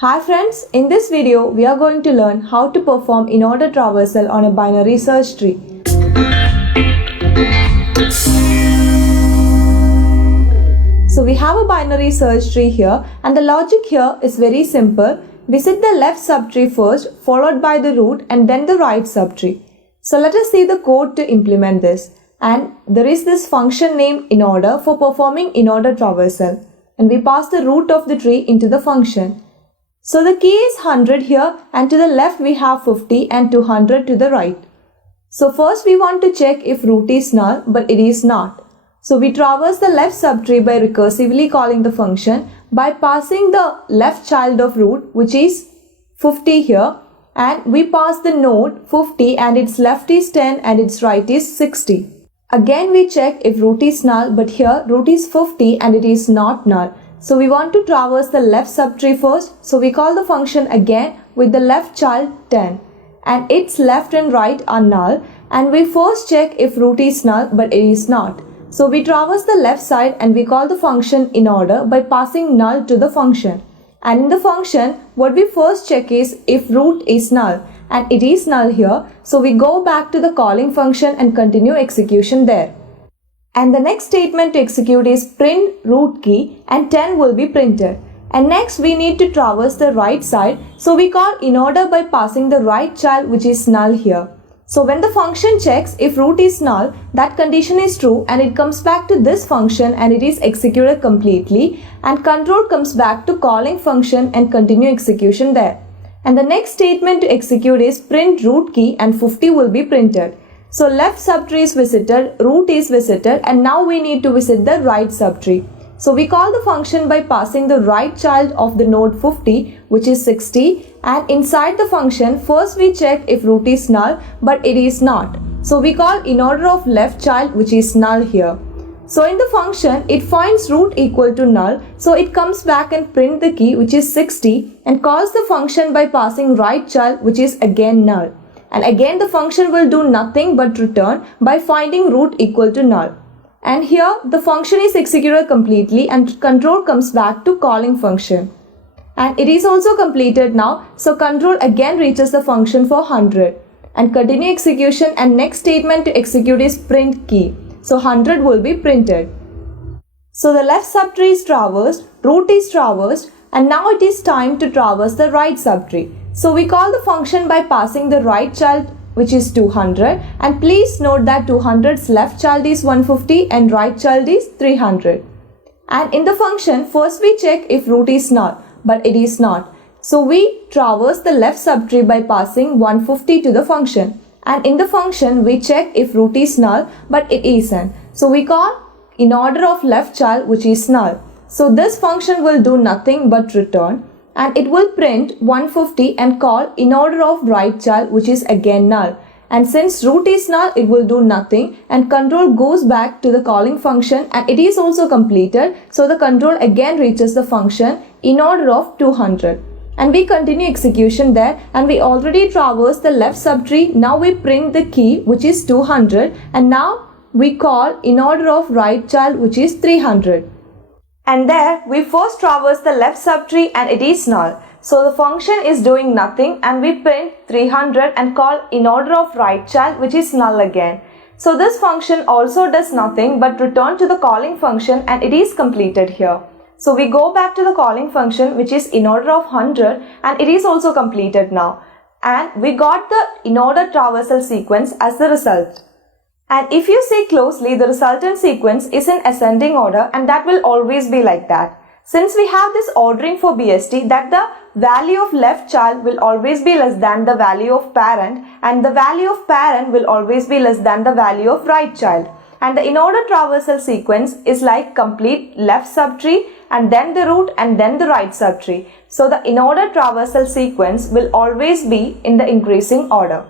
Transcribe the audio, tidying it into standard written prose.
Hi friends, in this video we are going to learn how to perform Inorder traversal on a binary search tree. So we have a binary search tree here and the logic here is very simple. Visit the left subtree first, followed by the root and then the right subtree. So let us see the code to implement this. And there is this function named Inorder for performing Inorder traversal. And we pass the root of the tree into the function. So the key is 100 here and to the left we have 50 and 200 to the right. So first we want to check if root is null, but it is not. So we traverse the left subtree by recursively calling the function by passing the left child of root, which is 50 here, and we pass the node 50 and its left is 10 and its right is 60. Again we check if root is null, but here root is 50 and it is not null. So we want to traverse the left subtree first, so we call the function again with the left child 10 and its left and right are null, and we first check if root is null, but it is not. So we traverse the left side and we call the function Inorder by passing null to the function. And in the function, what we first check is if root is null, and it is null here, so we go back to the calling function and continue execution there. And the next statement to execute is print root key and 10 will be printed. And next we need to traverse the right side, so we call Inorder by passing the right child, which is null here. So when the function checks if root is null, that condition is true and it comes back to this function and it is executed completely, and control comes back to calling function and continue execution there. And the next statement to execute is print root key and 50 will be printed. So left subtree is visited, root is visited, and now we need to visit the right subtree. So we call the function by passing the right child of the node 50, which is 60, and inside the function first we check if root is null, but it is not. So we call Inorder of left child, which is null here. So in the function it finds root equal to null, so it comes back and print the key, which is 60, and calls the function by passing right child, which is again null. And again the function will do nothing but return by finding root equal to null. And here the function is executed completely and control comes back to calling function. And it is also completed now, so control again reaches the function for 100. And continue execution, and next statement to execute is print key. So 100 will be printed. So the left subtree is traversed, root is traversed, and now it is time to traverse the right subtree. So we call the function by passing the right child, which is 200, and please note that 200's left child is 150 and right child is 300. And in the function, first we check if root is null, but it is not. So we traverse the left subtree by passing 150 to the function. And in the function, we check if root is null, but it isn't. So we call Inorder of left child, which is null. So this function will do nothing but return, and it will print 150 and call Inorder of right child, which is again null. And since root is null, it will do nothing, and control goes back to the calling function, and it is also completed. So the control again reaches the function Inorder of 200. And we continue execution there, and we already traversed the left subtree. Now we print the key, which is 200, and now we call Inorder of right child, which is 300. And there we first traverse the left subtree and it is null. So the function is doing nothing, and we print 300 and call Inorder of right child, which is null again. So this function also does nothing but return to the calling function, and it is completed here. So we go back to the calling function, which is Inorder of 100, and it is also completed now. And we got the Inorder traversal sequence as the result. And if you see closely, the resultant sequence is in ascending order, and that will always be like that. Since we have this ordering for BST that the value of left child will always be less than the value of parent, and the value of parent will always be less than the value of right child. And the Inorder traversal sequence is like complete left subtree and then the root and then the right subtree. So the Inorder traversal sequence will always be in the increasing order.